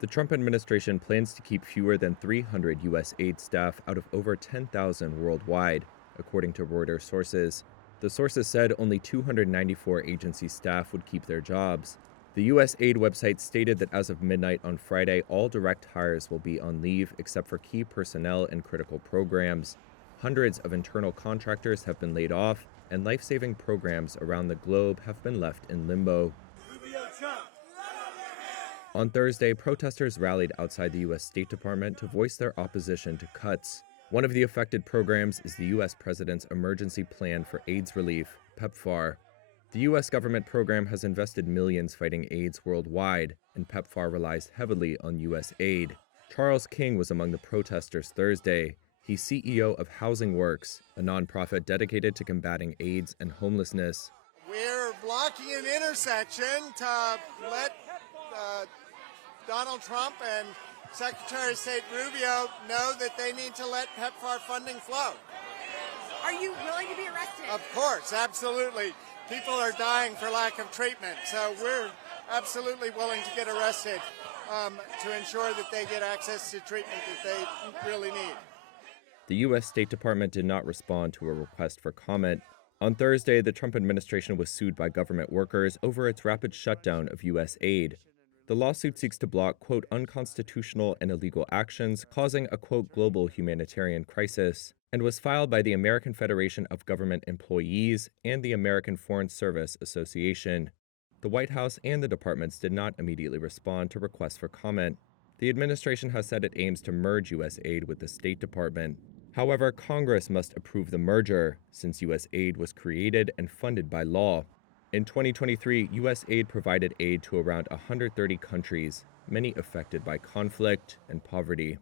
The Trump administration plans to keep fewer than 300 USAID staff out of over 10,000 worldwide, according to Reuters sources. The sources said only 294 agency staff would keep their jobs. The USAID website stated that as of midnight on Friday, all direct hires will be on leave except for key personnel and critical programs. Hundreds of internal contractors have been laid off, and life-saving programs around the globe have been left in limbo. On Thursday, protesters rallied outside the U.S. State Department to voice their opposition to cuts. One of the affected programs is the U.S. President's Emergency Plan for AIDS Relief, PEPFAR. The U.S. government program has invested millions fighting AIDS worldwide, and PEPFAR relies heavily on U.S. aid. Charles King was among the protesters Thursday. He's CEO of Housing Works, a nonprofit dedicated to combating AIDS and homelessness. We're blocking an intersection to let Donald Trump and Secretary of State Rubio know that they need to let PEPFAR funding flow. Are you willing to be arrested? Of course, absolutely. People are dying for lack of treatment, so we're absolutely willing to get arrested to ensure that they get access to treatment that they really need. The U.S. State Department did not respond to a request for comment. On Thursday, the Trump administration was sued by government workers over its rapid shutdown of U.S. aid. The lawsuit seeks to block, quote, unconstitutional and illegal actions causing a, quote, global humanitarian crisis, and was filed by the American Federation of Government Employees and the American Foreign Service Association. The White House and the departments did not immediately respond to requests for comment. The administration has said it aims to merge U.S. aid with the State Department. However, Congress must approve the merger, since U.S. aid was created and funded by law. In 2023, U.S. aid provided aid to around 130 countries, many affected by conflict and poverty.